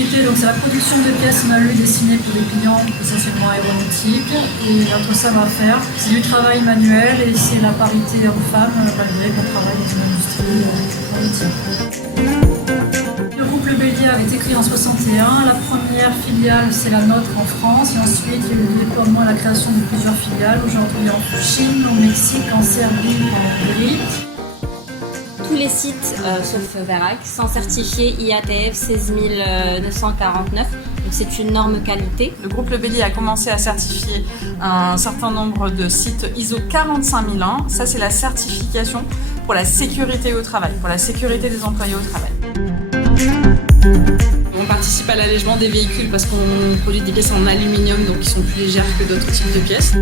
activité, donc c'est la production de pièces en alu dessinées pour des clients essentiellement aéronautiques. Et notre savoir-faire, c'est du travail manuel et c'est la parité homme-femme malgré qu'on travaille dans une industrie maritime. Le groupe Le Bélier avait été créé en 61. La première filiale, c'est la nôtre en France. Et ensuite, il y a eu le déploiement et la création de plusieurs filiales. Aujourd'hui en Chine, au Mexique, en Serbie, en Hongrie. Tous les sites, sauf Verac, sont certifiés IATF 16949. Donc c'est une norme qualité. Le groupe Le Bélier a commencé à certifier un certain nombre de sites ISO 45001. Ça, c'est la certification pour la sécurité au travail, pour la sécurité des employés au travail. On participe à l'allègement des véhicules parce qu'on produit des pièces en aluminium, donc qui sont plus légères que d'autres types de pièces.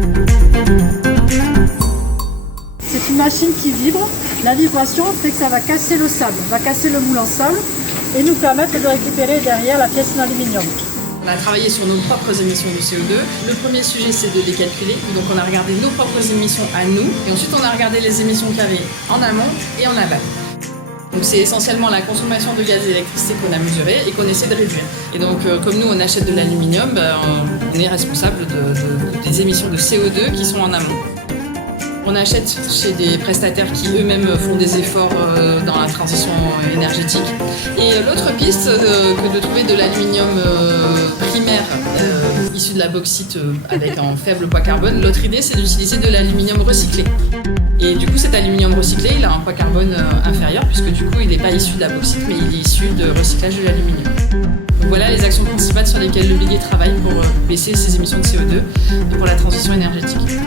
C'est une machine qui vibre. La vibration fait que ça va casser le sable, va casser le moule en sable et nous permettre de récupérer derrière la pièce en aluminium. On a travaillé sur nos propres émissions de CO2. Le premier sujet, c'est de les calculer. Donc on a regardé nos propres émissions à nous et ensuite on a regardé les émissions qu'il y avait en amont et en aval. Donc c'est essentiellement la consommation de gaz et d'électricité qu'on a mesurée et qu'on essaie de réduire. Et donc comme nous on achète de l'aluminium, on est responsable des émissions de CO2 qui sont en amont. On achète chez des prestataires qui eux-mêmes font des efforts dans la transition énergétique. Et l'autre piste que de trouver de l'aluminium primaire issu de la bauxite avec un faible poids carbone, l'autre idée c'est d'utiliser de l'aluminium recyclé. Et du coup cet aluminium recyclé il a un poids carbone inférieur puisque du coup il n'est pas issu de la bauxite mais il est issu de recyclage de l'aluminium. Donc voilà les actions principales sur lesquelles le Bélier travaille pour baisser ses émissions de CO2 et pour la transition énergétique.